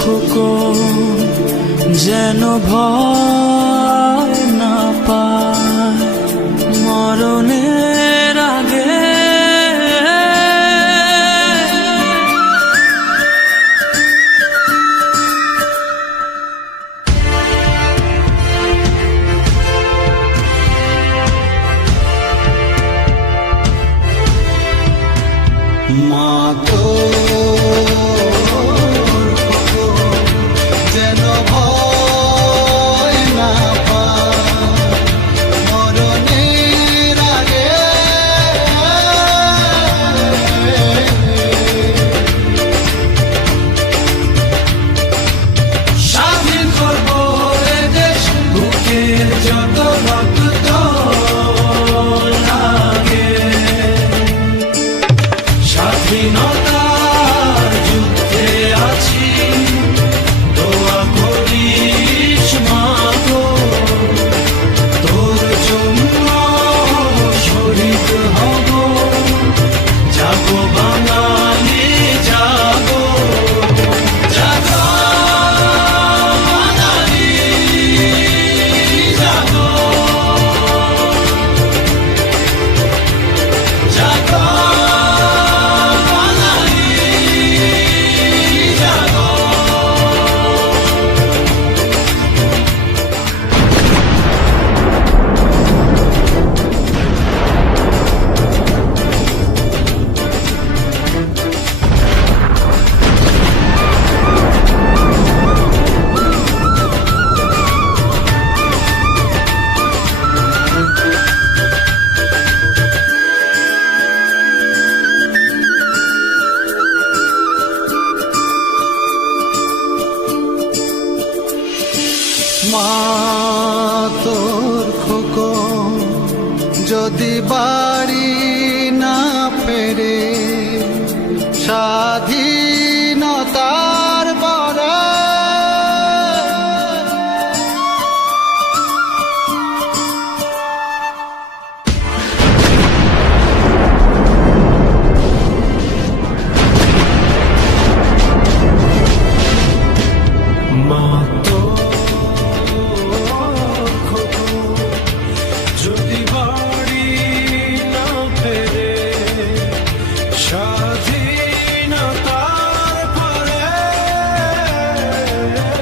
খোকন যেন ভয় না পায়। মরণের আগে মা মা তোর খোকন যদি বা